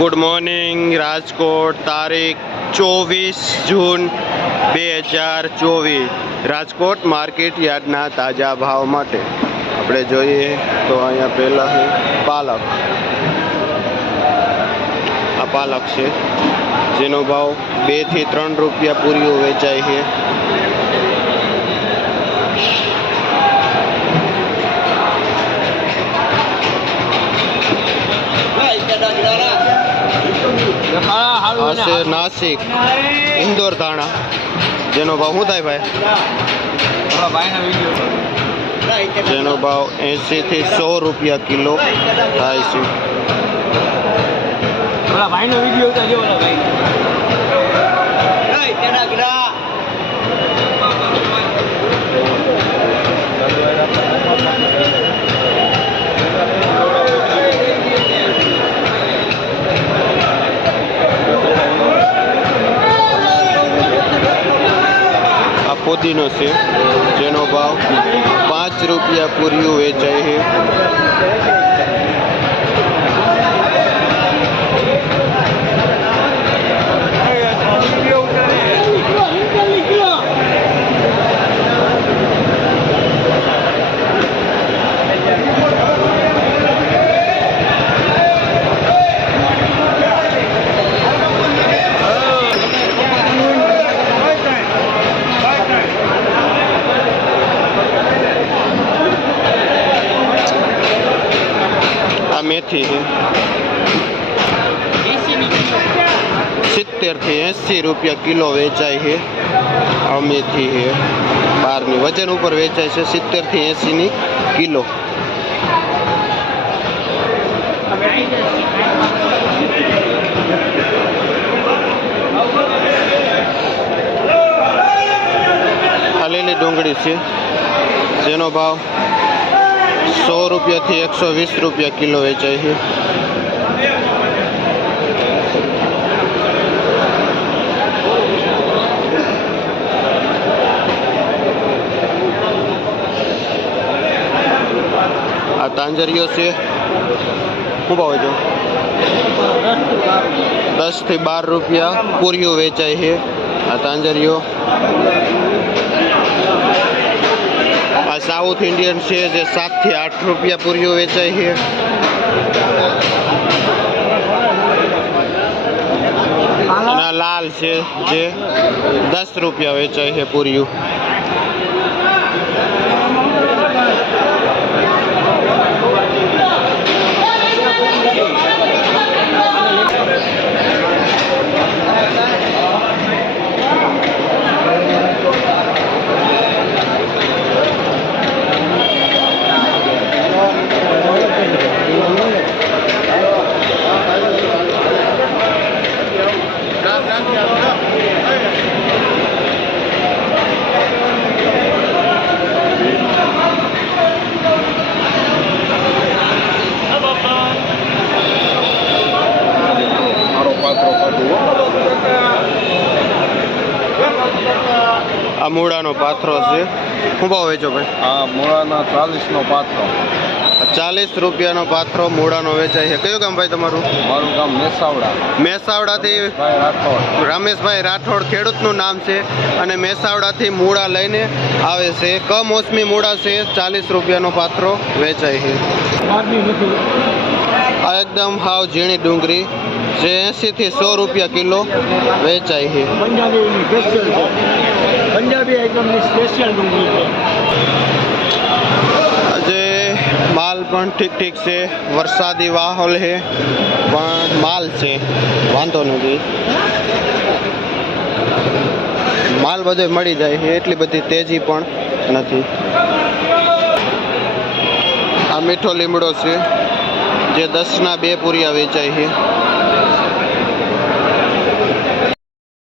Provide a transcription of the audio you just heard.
Good morning Rajkot, તારીખ 24 જૂન 2024। Rajkot market યાર્ડના તાજા ભાવ માટે આપણે જોઈએ તો અહીંયા પહેલા છે પાલક। આ પાલક છે જેનો ભાવ 2 થી 3 રૂપિયા પૂરીઓ વેચાય છે। नासिक इंदौर धाणा जेनो भाव शू थाय भाई? जेनो भाव 80 થી 100 रुपया किलो थाय छे। पुदीनो से जेनो भाव 5 रुपया पूरीओ वेचाय है। मेथी है 70 થી 80 रुपया किलो वेचाय है। आ मेथी है बार वजन ऊपर वेचाय है 70 થી 80 ની किलो। हलेली डोंगरी से जेनो भाव 100 रुपया थी 120 रुपया किलो वेचाय है। आ तांजरियो से खूब भाव जो 10 થી 12 रुपया पूरीओ वेचाय है। आ तांजरियो आ साउथ इंडियन से जे 7 થી 8 रुपया पूरीओ वेचाय है। लाल से जे 10 रुपया वेचाय है पूरीओ। आ मूड़ा नो पाथरो से शू भाव वेचो भाई? हाँ मूड़ा 40 नो पाथरो। 40 रुपया नो पाथरो मूड़ा नो वेचाय है। कयो गाम भाई तमारू? मारू गाम मेसावड़ा। मेसावड़ा थी भाई राठौड़। रमेश भाई राठौड़ खेडूत नु नाम से अने मेसावड़ा थी मूड़ा लईने आवे छे। कमोसमी मूड़ा से 40 रुपया नो पाथरो वेचाय है। आ एकदम हाव झीणी डूंगरी जे 80 થી 100 रुपया किलो वेचाय है। पंजाबी आइटम ની સ્પેશિયલ ડુંગળી છે। આજે માલ પણ ઠીક ઠીક છે। વરસાદી માહોલ છે પણ માલ છે વાંધો નથી। માલ બધો મળી જાય છે એટલી બધી તેજી પણ નથી। આ મીઠો લીમડો છે જે 10 ના 2 પૂરિયા વેચાય છે।